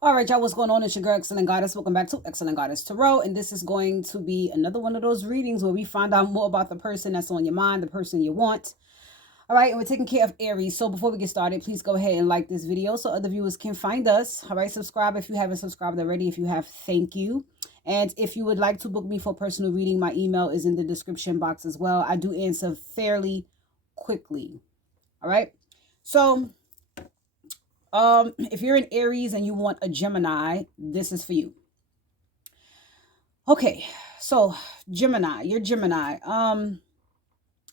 All right, y'all, what's going on? It's your girl, Excellent Goddess. Welcome back to Excellent Goddess Tarot. And this is going to be another one of those readings where we find out more about the person that's on your mind, the person you want. All right, and we're taking care of Aries. So before we get started, please go ahead and like this video so other viewers can find us. All right, subscribe if you haven't subscribed already. If you have, thank you. And if you would like to book me for personal reading, my email is in the description box as well. I do answer fairly quickly. All right, so if you're in Aries and you want a Gemini, this is for you. Okay, so Gemini, you're Gemini.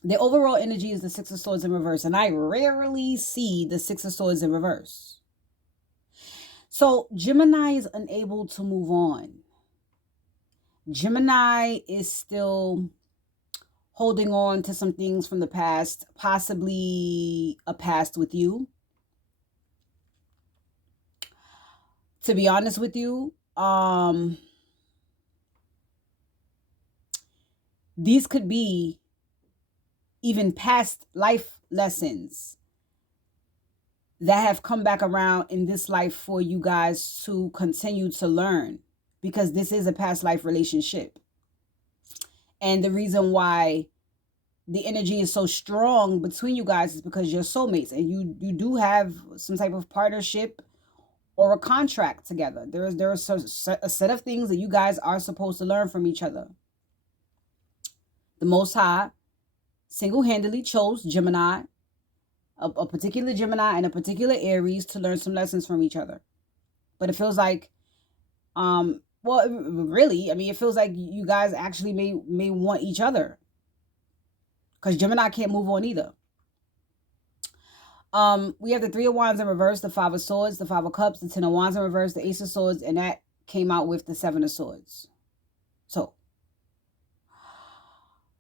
The overall energy is the Six of Swords in reverse, and I rarely see the Six of Swords in reverse. So Gemini is unable to move on. Gemini is still holding on to some things from the past, possibly a past with you. To be honest with you, these could be even past life lessons that have come back around in this life for you guys to continue to learn, because this is a past life relationship. And the reason why the energy is so strong between you guys is because you're soulmates and you do have some type of partnership or a contract together. There is a set of things that you guys are supposed to learn from each other. The Most High single-handedly chose Gemini, a particular Gemini and a particular Aries, to learn some lessons from each other. But it feels like, well, really, I mean, it feels like you guys actually may want each other, because Gemini can't move on either. We have the Three of Wands in reverse, the Five of Swords, the Five of Cups, the Ten of Wands in reverse, the Ace of Swords, and that came out with the Seven of Swords. So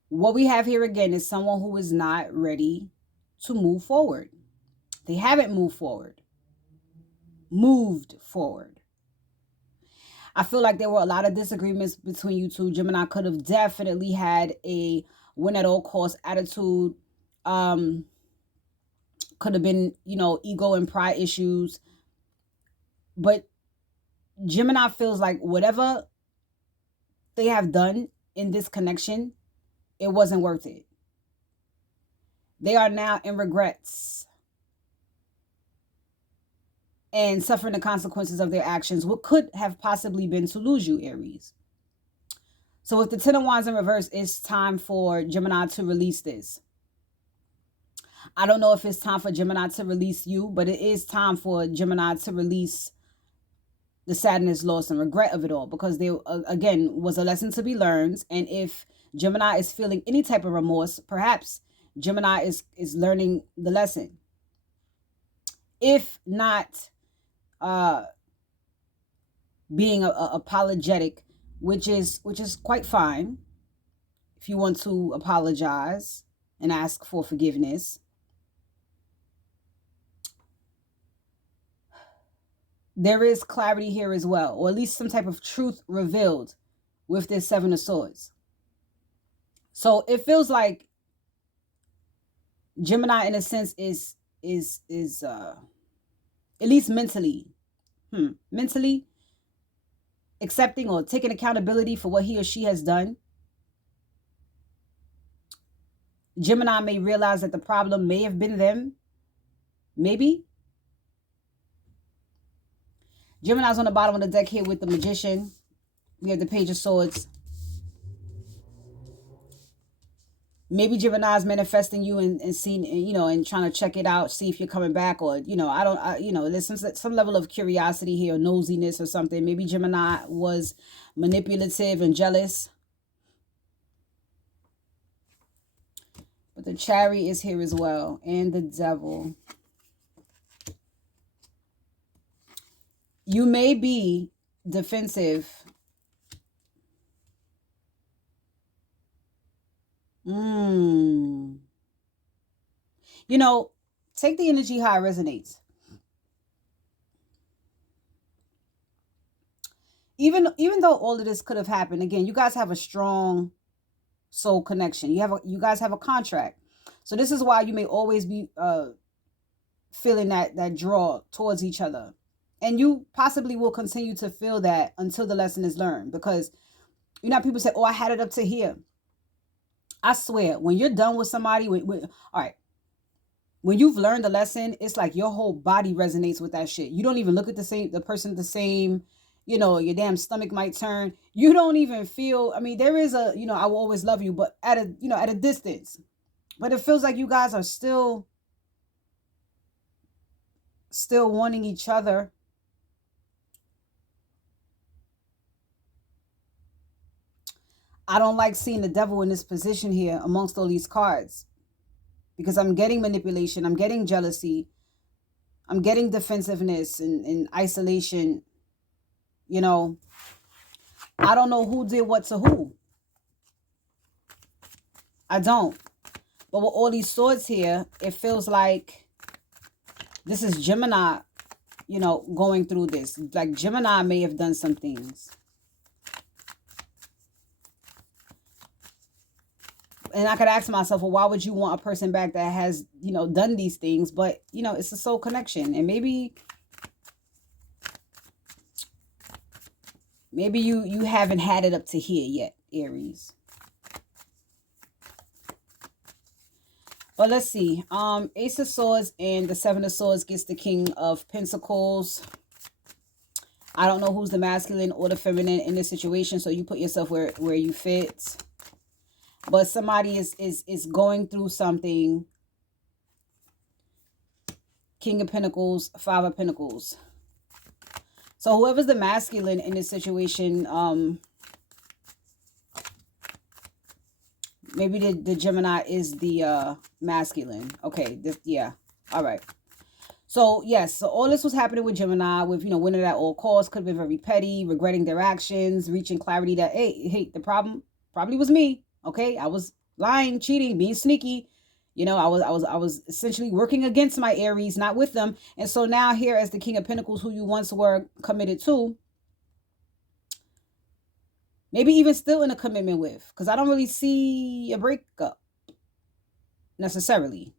what we have here again is someone who is not ready to move forward. They haven't moved forward. I feel like there were a lot of disagreements between you two. Gemini could have definitely had a win at all costs attitude. Could have been, ego and pride issues. But Gemini feels like whatever they have done in this connection, it wasn't worth it. They are now in regrets and suffering the consequences of their actions, what could have possibly been to lose you, Aries. So with the Ten of Wands in reverse, it's time for Gemini to release this. I don't know if it's time for Gemini to release you, but it is time for Gemini to release the sadness, loss, and regret of it all, because there, again, was a lesson to be learned. And if Gemini is feeling any type of remorse, perhaps Gemini is learning the lesson. If not being apologetic, which is quite fine if you want to apologize and ask for forgiveness. There is clarity here as well, or at least some type of truth revealed with this Seven of Swords. So it feels like Gemini, in a sense, is at least mentally accepting or taking accountability for what he or she has done. Gemini may realize that the problem may have been them. Maybe. Gemini's on the bottom of the deck here with the Magician. We have the Page of Swords. Maybe Gemini's manifesting you and seeing, and trying to check it out, see if you're coming back, or, there's some level of curiosity here, or nosiness or something. Maybe Gemini was manipulative and jealous. But the Chariot is here as well, and the Devil. You may be defensive. Take the energy how it resonates. Even though all of this could have happened, again, you guys have a strong soul connection. You guys have a contract. So this is why you may always be feeling that draw towards each other. And you possibly will continue to feel that until the lesson is learned. Because, you know, people say, oh, I had it up to here. I swear, when you're done with somebody, all right, when you've learned the lesson, it's like your whole body resonates with that shit. You don't even look at the person the same. You know, your damn stomach might turn. You don't even feel, I mean, there is a, you know, I will always love you, but at a, you know, at a distance. But it feels like you guys are still wanting each other. I don't like seeing the devil in this position here amongst all these cards, because I'm getting manipulation, I'm getting jealousy, I'm getting defensiveness and isolation. You know, I don't know who did what to who. I don't. But with all these swords here, it feels like this is Gemini, you know, going through this. Like Gemini may have done some things. And I could ask myself, well, why would you want a person back that has, you know, done these things? But, you know, it's a soul connection. And maybe you haven't had it up to here yet, Aries. But let's see. Ace of Swords and the Seven of Swords gets the King of Pentacles. I don't know who's the masculine or the feminine in this situation, so you put yourself where you fit. But somebody is going through something. King of Pentacles, Five of Pentacles. So whoever's the masculine in this situation, maybe the Gemini is the masculine. Okay, yeah. All right. So, yes, so all this was happening with Gemini, with, you know, winning at all costs, could have been very petty, regretting their actions, reaching clarity that, hey, the problem probably was me. Okay, I was lying, cheating, being sneaky. You know, I was essentially working against my Aries, not with them. And so now here as the King of Pentacles, who you once were committed to, maybe even still in a commitment with, because I don't really see a breakup necessarily.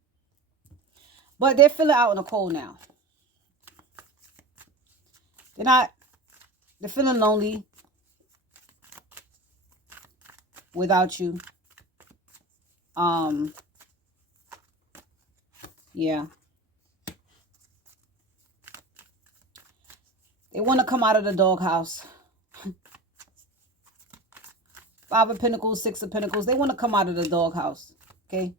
But they're feeling out in the cold now. They're feeling lonely without you. Yeah. They want to come out of the doghouse. Five of Pentacles, Six of Pentacles. They want to come out of the doghouse. Okay.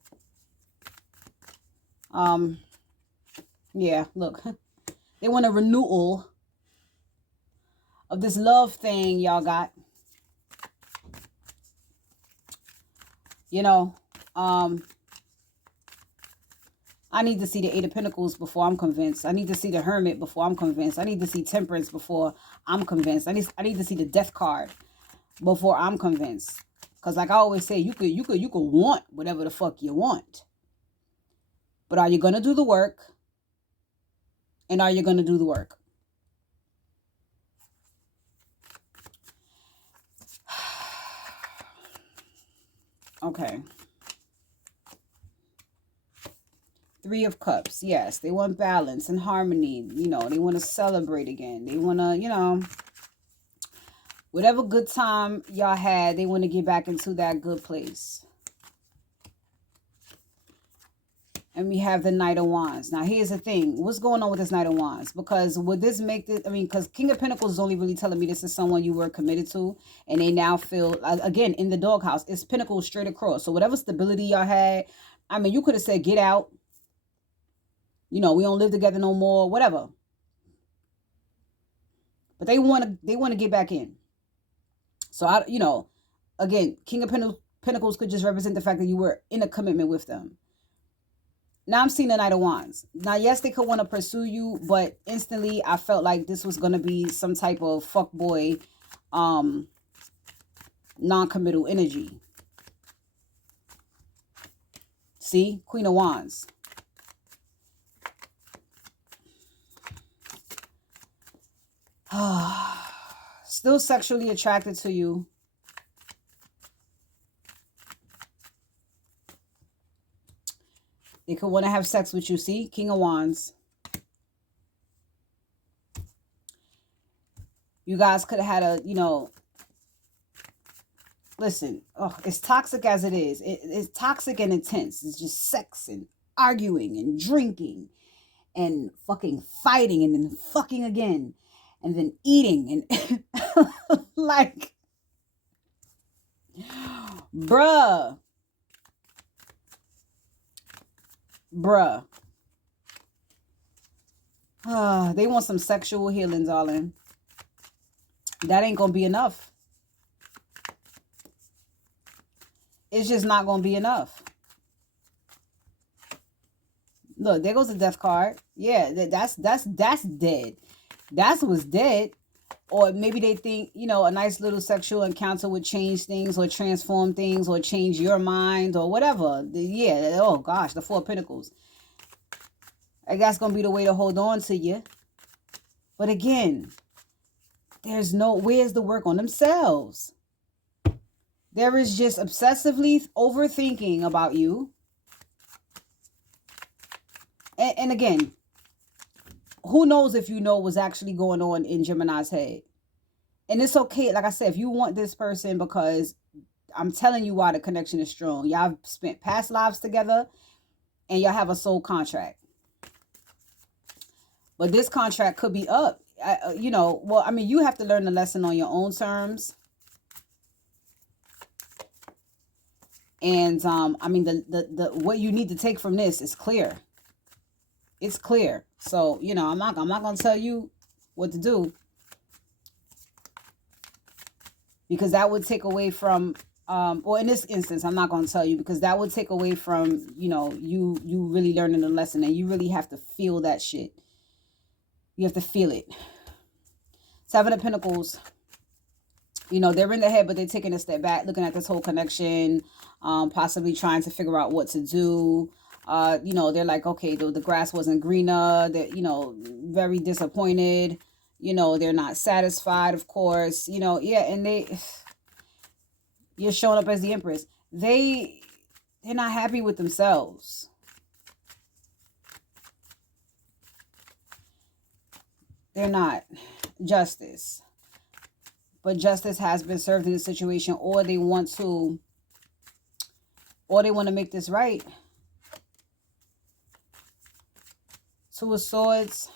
Yeah, look. They want a renewal of this love thing y'all got. You know, I need to see the Eight of Pentacles before I'm convinced. I need to see the Hermit before I'm convinced. I need to see Temperance before I'm convinced. I need to see the Death card before I'm convinced. Because like I always say, you could want whatever the fuck you want. But are you going to do the work? And are you going to do the work? Okay. Three of Cups. Yes, they want balance and harmony. You know, they want to celebrate again. They want to, you know, whatever good time y'all had, they want to get back into that good place. And we have the Knight of Wands. Now, here's the thing. What's going on with this Knight of Wands? Because would this make this... I mean, because King of Pentacles is only really telling me this is someone you were committed to. And they now feel, again, in the doghouse. It's Pentacles straight across. So whatever stability y'all had, I mean, you could have said, get out. You know, we don't live together no more. Whatever. But they want to get back in. So, you know, again, King of Pentacles could just represent the fact that you were in a commitment with them. Now I'm seeing the Knight of Wands. Now, yes, they could want to pursue you, but instantly I felt like this was going to be some type of fuckboy, non-committal energy. See? Queen of Wands. Still sexually attracted to you. They could want to have sex with you. See? King of Wands. You guys could have had a, you know, listen, oh, it's toxic as it is. It's toxic and intense. It's just sex and arguing and drinking and fucking fighting and then fucking again and then eating and like, bruh. They want some sexual healing, darling. That ain't gonna be enough. It's just not gonna be enough. Look, there goes the death card. Yeah, that's dead. That's what's dead. Or maybe they think, you know, a nice little sexual encounter would change things or transform things or change your mind or whatever. Yeah, oh gosh, the Four of Pentacles. I guess that's going to be the way to hold on to you. But again, where's the work on themselves? There is just obsessively overthinking about you. And again, who knows if you know what's actually going on in Gemini's head. And it's okay. Like I said, if you want this person, because I'm telling you why the connection is strong. Y'all have spent past lives together and y'all have a soul contract. But this contract could be up. You know, well, I mean, you have to learn the lesson on your own terms. And I mean, the what you need to take from this is clear. It's clear. So, you know, I'm not gonna tell you what to do, because that would take away from or in this instance, I'm not gonna tell you, because that would take away from, you know, you really learning the lesson, and you really have to feel that shit. You have to feel it. Seven of Pentacles. You know, they're in the head, but they're taking a step back, looking at this whole connection, possibly trying to figure out what to do. You know, they're like, okay, the grass wasn't greener. They're, you know, very disappointed. You know, they're not satisfied, of course. You know, yeah, and you're showing up as the Empress. They're not happy with themselves. They're not. Justice. But justice has been served in the situation, or they want to make this right. Two of Swords.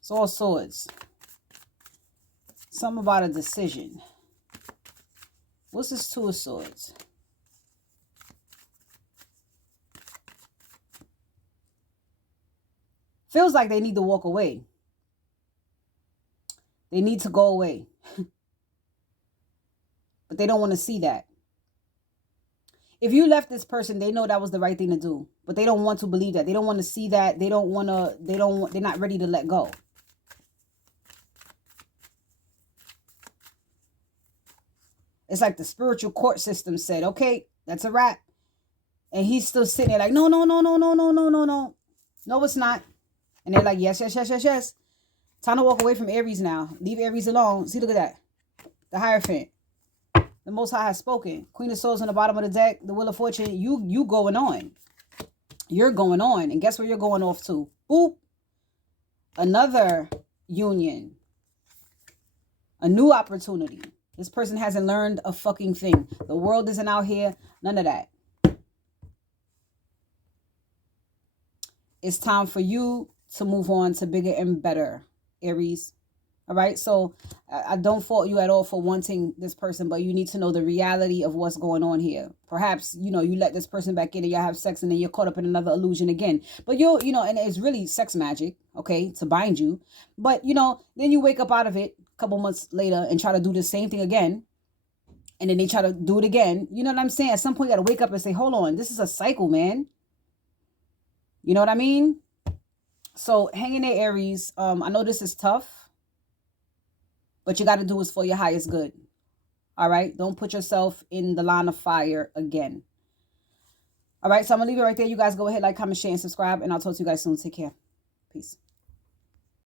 It's all swords. Something about a decision. What's this Two of Swords? Feels like they need to walk away. They need to go away. But they don't want to see that. If you left this person, they know that was the right thing to do. But they don't want to believe that. They don't want to see that. They're not ready to let go. It's like the spiritual court system said, okay, that's a wrap. And he's still sitting there like, no. No, it's not. And they're like, yes. Time to walk away from Aries now. Leave Aries alone. See, look at that. The Hierophant. The Most High has spoken. Queen of Swords on the bottom of the deck. The Wheel of Fortune. You going on. You're going on. And guess where you're going off to? Boop. Another union. A new opportunity. This person hasn't learned a fucking thing. The world isn't out here. None of that. It's time for you to move on to bigger and better, Aries. All right. So I don't fault you at all for wanting this person, but you need to know the reality of what's going on here. Perhaps, you know, you let this person back in and y'all have sex and then you're caught up in another illusion again. But you know, and it's really sex magic, okay, to bind you. But, you know, then you wake up out of it a couple months later and try to do the same thing again. And then they try to do it again. You know what I'm saying? At some point, you got to wake up and say, hold on, this is a cycle, man. You know what I mean? So hang in there, Aries. I know this is tough, but you got to do what's for your highest good. All right? Don't put yourself in the line of fire again. All right? So I'm going to leave it right there. You guys go ahead, like, comment, share, and subscribe, and I'll talk to you guys soon. Take care. Peace.